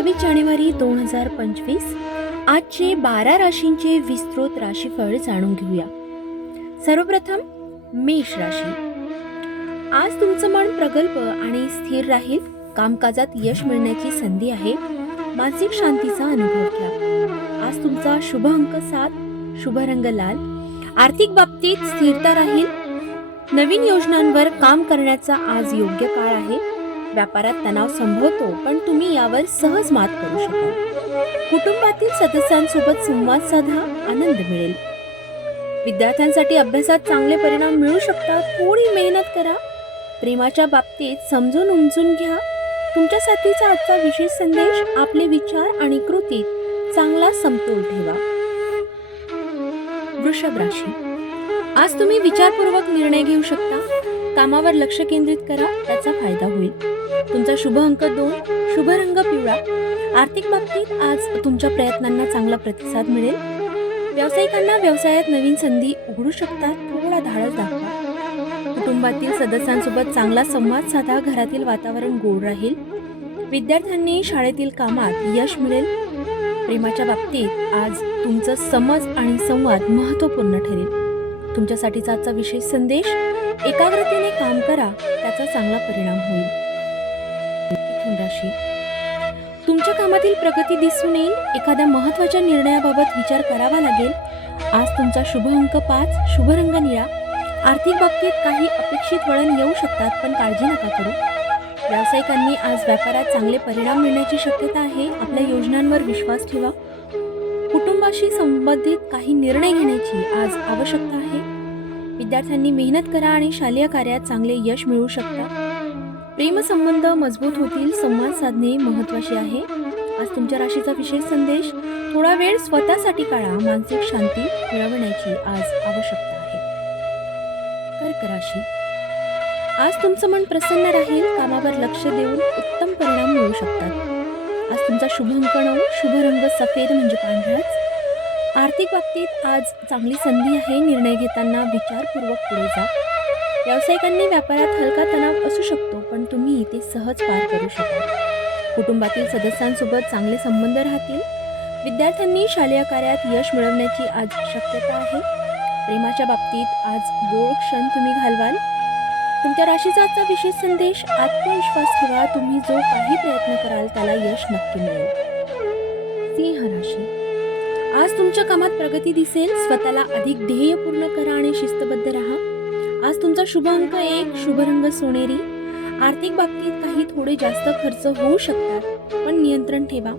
28 जानेवारी 2025 आजचे 12 राशींचे विस्तृत राशीफळ जाणून घेऊया. सर्वप्रथम मेष राशी. आज तुमचं मन प्रगल्भ आणि स्थिर राहील. कामकाजात यश मिळण्याची संधी आहे. मानसिक शांतीचा अनुभव घ्या. आज तुमचा शुभ अंक 7, शुभ रंग लाल. आर्थिक बाबतीत स्थिरता राहील. नवीन योजनांवर काम करण्याचा आज योग्य काळ आहे. व्यापारात तणाव संभवतो, पण तुम्ही यावर सहज मात करू शकाल. कुटुंबातील सदस्यांसोबत संवाद साधा, आनंद मिळेल. विद्यार्थ्यांसाठी अभ्यासात चांगले परिणाम मिळू शकतात. थोडी मेहनत करा. प्रेमाच्या बाबतीत समजून उमजून घ्या. तुमच्यासाठीचा आजचा विशेष संदेश: आपले विचार आणि कृतीत चांगला समतोल ठेवा. वृषभ राशी. आज तुम्ही विचारपूर्वक निर्णय घेऊ शकता. कामावर लक्ष केंद्रित करा, त्याचा फायदा होईल. तुमचा शुभ अंक 2, शुभ रंग पिवळा. आर्थिक बाबतीत आज तुमच्या प्रयत्नांना चांगला प्रतिसाद मिळेल. व्यावसायिकांना व्यवसायात नवीन संधी उघडू शकतात. थोडा धाडस दाखवा. कुटुंबातील सदस्यांसोबत चांगला संवाद साधा. घरातील वातावरण गोड राहील. विद्यार्थ्यांनी शाळेतील कामात यश मिळेल. प्रेमाच्या बाबतीत आज तुमचं समज आणि संवाद महत्त्वपूर्ण ठरेल. तुमच्यासाठीचा आजचा विशेष संदेश: एकाग्रतेने काम करा, त्याचा चांगला परिणाम होईल. मिथुन राशी. तुमच्या कामातील प्रगती दिसून येईल. एखाद्या महत्त्वाच्या निर्णयाबाबत विचार करावा लागेल. आज तुमचा शुभ अंक 5, शुभ रंग निळा. आर्थिक बाबतीत काही अपेक्षित वळण येऊ शकतात, पण काळजी नका करू. व्यावसायिकांनी आज व्यापारात चांगले परिणाम मिळण्याची शक्यता आहे. आपल्या योजनांवर विश्वास ठेवा. कुटुंबाशी संबंधित काही निर्णय घेण्याची आज आवश्यकता आहे. विद्यार्थ्यांनी मेहनत करा आणि शालेय कार्यात चांगले यश मिळवू शकता. प्रेमसंबंध मजबूत होतील. संवाद साधणे महत्त्वाचे आहे. आज तुमच्या राशीचा विशेष संदेश: थोडा वेळ स्वतःसाठी काढा. मानसिक शांती मिळवण्याची आज आवश्यकता आहे. कर्क राशी. आज तुमचं मन प्रसन्न राहील. कामावर लक्ष देऊन उत्तम परिणाम मिळवू शकतात. आज तुमचा शुभ अंक 9, शुभ रंग सफेद म्हणजे पांढराच. आर्थिक बाबतीत आज चांगली संधी आहे. निर्णय घेताना विचारपूर्वक पुढे जा. व्यावसायिकांनी व्यापारात हलका तणाव असू शकतो, पण तुम्ही ते सहज पार करू शकाल. कुटुंबातील सदस्यांसोबत चांगले संबंध राहतील. विद्यार्थ्यांनी शालेय कार्यात यश मिळवण्याची आज शक्यता आहे. प्रेमाच्या बाबतीत आज गोड क्षण तुम्ही घालवाल. तुमच्या राशीचा आजचा विशेष संदेश: आत्मविश्वास ठेवा. तुम्ही जो काही प्रयत्न कराल त्याला यश नक्की मिळेल. सिंह राशी. आज तुमच्या कामात प्रगती दिसेल. स्वतःला अधिक ध्येय पूर्ण करा आणि शिस्तबद्ध राहा. आज तुमचा शुभ अंक 1, शुभ रंग सोनेरी. आर्थिक बाबतीत काही थोडे जास्त खर्च होऊ शकतात, पण नियंत्रण ठेवा.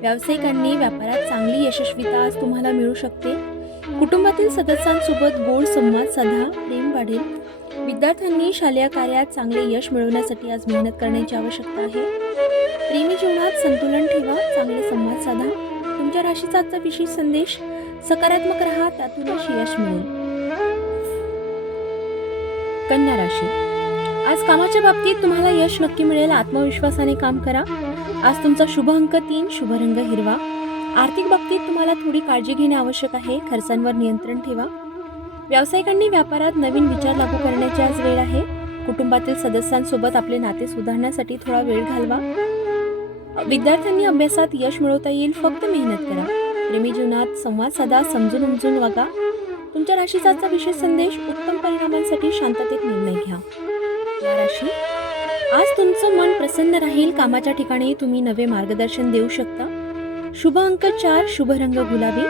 व्यावसायिकांनी व्यापारात चांगली यशस्वीता आज तुम्हाला मिळू शकते. कुटुंबातील सदस्यांसोबत गोड संवाद साधा. प्रेम वाढेल. विद्यार्थ्यांनी शालेय कार्यात चांगले यश मिळवण्यासाठी आज मेहनत करण्याची आवश्यकता आहे. प्रेमी जीवनात संतुलन ठेवा. चांगले संवाद साधा. तुमच्या राशीचा आजचा विशेष संदेश: सकारात्मक राहा, त्यातूनच यश मिळेल. कन्या राशी. आज कामाच्या बाबतीत तुम्हाला यश नक्की मिळेल. आत्मविश्वासाने काम करा. आज तुमचा शुभ अंक 3, शुभ रंग हिरवा. आर्थिक बाबतीत तुम्हाला थोडी काळजी घेणे आवश्यक आहे. खर्चांवर नियंत्रण ठेवा. व्यावसायिकांनी व्यापारात नवीन विचार लागू करण्याची आज वेळ आहे. कुटुंबातील सदस्यांसोबत आपले नाते सुधारण्यासाठी थोडा वेळ घालवा. विद्यार्थ्यांनी अभ्यासात यश मिळवता येईल. फक्त मेहनत करा. प्रेमी जीवनात संवाद साधा. समजून उमजून वागा. तुमच्या राशीचा आजचा विशेष संदेश: उत्तम परिणामांसाठी शांततेत निर्णय घ्या. या राशी. आज तुमचं मन प्रसन्न राहील. कामाच्या ठिकाणी तुम्ही नवे मार्गदर्शन देऊ शकता. शुभ अंक 4, शुभ रंग गुलाबी.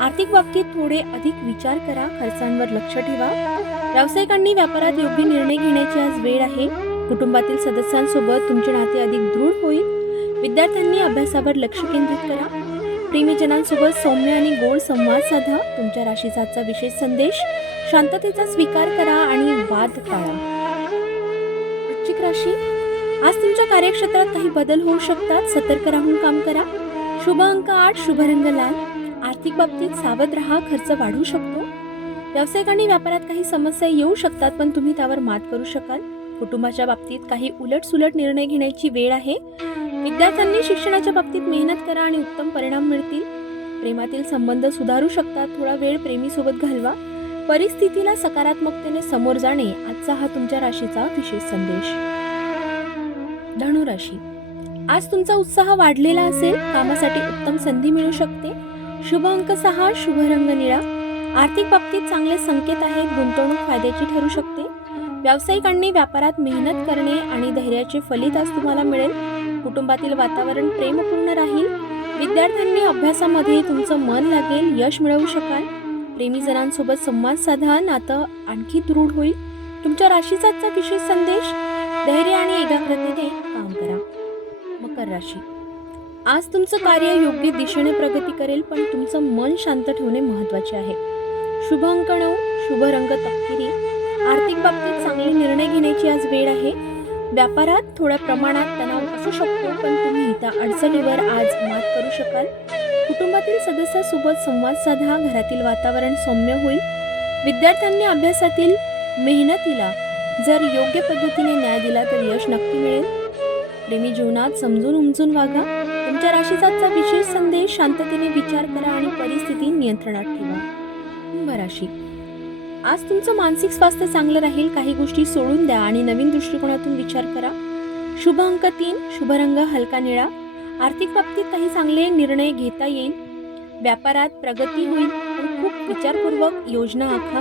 आर्थिक बाबतीत थोडे अधिक विचार करा. खर्चांवर लक्ष ठेवा. व्यावसायिकांनी व्यापारात योग्य निर्णय घेण्याची आज वेळ आहे. कुटुंबातील सदस्यांसोबत तुमचे नाते अधिक दृढ होईल. विद्यार्थ्यांनी अभ्यासावर लक्ष केंद्रित करा. प्रेमीजनांसोबत सौम्य आणि गोड संवाद साधा. तुमच्या राशीचा आजचा विशेष संदेश: शांततेचा स्वीकार करा आणि वाद टाळा. वृश्चिक राशी. आज तुमच्या कार्यक्षेत्रात काही बदल होऊ शकतात. सतर्क राहून काम करा. शुभ अंक 8, शुभ रंग लाल. आर्थिक बाबतीत सावध राहा. खर्च वाढू शकतो. व्यावसायिकांनी व्यापारात काही समस्या येऊ शकतात, पण तुम्ही त्यावर मात करू शकाल. कुटुंबाच्या बाबतीत काही उलटसुलट निर्णय घेण्याची वेळ आहे. विद्यार्थ्यांनी शिक्षणाच्या बाबतीत मेहनत करा आणि उत्तम परिणाम मिळतील. प्रेमातील संबंध सुधारू शकतात. थोडा वेळ प्रेमीसोबत घालवा. परिस्थितीला सकारात्मकतेने समोर जाणे आजचा हा तुमच्या राशीचा विशेष संदेश. धनुराशी. आज तुमचा उत्साह वाढलेला असेल, कामासाठी उत्तम संधी मिळू शकते. शुभ अंक 6, शुभ रंग निळा. आर्थिक बाबतीत चांगले संकेत आहेत, गुंतवणूक फायद्याची ठरू शकते. व्यावसायिकांनी व्यापारात मेहनत करणे आणि धैर्याचे फलित आज तुम्हाला मिळेल. कुटुंबातील वातावरण प्रेमपूर्ण राहील. विद्यार्थ्यांनी अभ्यासामध्ये तुमचं मन लागेल, यश मिळवू शकाल. प्रेमीजनांसोबत संवाद साधा, नातं आणखी दृढ होईल. तुमच्या राशीचा आजचा विशेष संदेश: धैर्य आणि एकाग्रतेने काम करा. मकर राशी. आज तुमचं कार्य योग्य दिशेने प्रगती करेल, पण तुमचं मन शांत ठेवणे महत्त्वाचे आहे. शुभ अंक 9, शुभ रंग तपकिरी. आर्थिक बाबतीत चांगले निर्णय घेण्याची आज वेळ आहे. व्यापारात थोड्या प्रमाणात तणाव असू शकतो, पण तुम्ही त्या अडचणीवर आज मात करू शकाल. कुटुंबातील सदस्यासोबत संवाद साधा, घरातील वातावरण सौम्य होईल. विद्यार्थ्यांनी अभ्यासातील मेहनतीला जर योग्य पद्धतीने न्याय दिला तर यश नक्की मिळेल. प्रेमी जीवनात समजून उमजून वागा. तुमच्या राशीचा आजचा विशेष संदेश: शांततेने विचार करा आणि परिस्थिती नियंत्रणात ठेवा. कुंभ राशी. आज तुमचं मानसिक स्वास्थ्य चांगलं राहील. काही गोष्टी सोडून द्या आणि नवीन दृष्टिकोनातून विचार करा. शुभ अंक 3, शुभ रंग हलका निळा. आर्थिक बाबतीत काही चांगले निर्णय घेता येईल. व्यापारात प्रगती होईल, पण खूप विचारपूर्वक योजना आखा.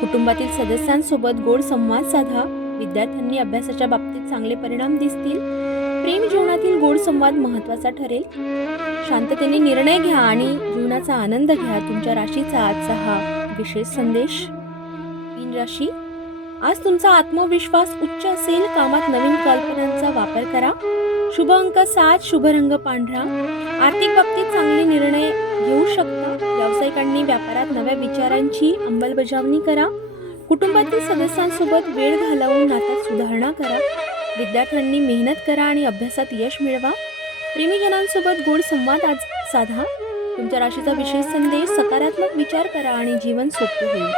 कुटुंबातील सदस्यांसोबत गोड संवाद साधा. विद्यार्थ्यांनी अभ्यासाच्या बाबतीत चांगले परिणाम दिसतील. प्रेम जीवनातील गोड संवाद महत्त्वाचा ठरेल. शांततेने निर्णय घ्या आणि जीवनाचा आनंद घ्या. तुमच्या राशीचा आजचा हा विशेष संदेश. मीन राशी. आज तुमचा आत्मविश्वास उच्च असेल. कामात नवीन कल्पनांचा वापर करा. शुभ अंक 7, शुभ रंग पांढरा. आर्थिक बाबतीत चांगले निर्णय घेऊ शकता. व्यावसायिकांनी व्यापारात नव्या विचारांची अंमलबजावणी करा. कुटुंबातील सदस्यांसोबत वेळ घालवून नात्यात सुधारणा करा. विद्यार्थ्यांनी मेहनत करा आणि अभ्यासात यश मिळवा. प्रेमीजनांसोबत गोड संवाद आज साधा. तुमच्या राशीचा विशेष संदेश: सकारात्मक विचार करा आणि जीवन सोपे होईल.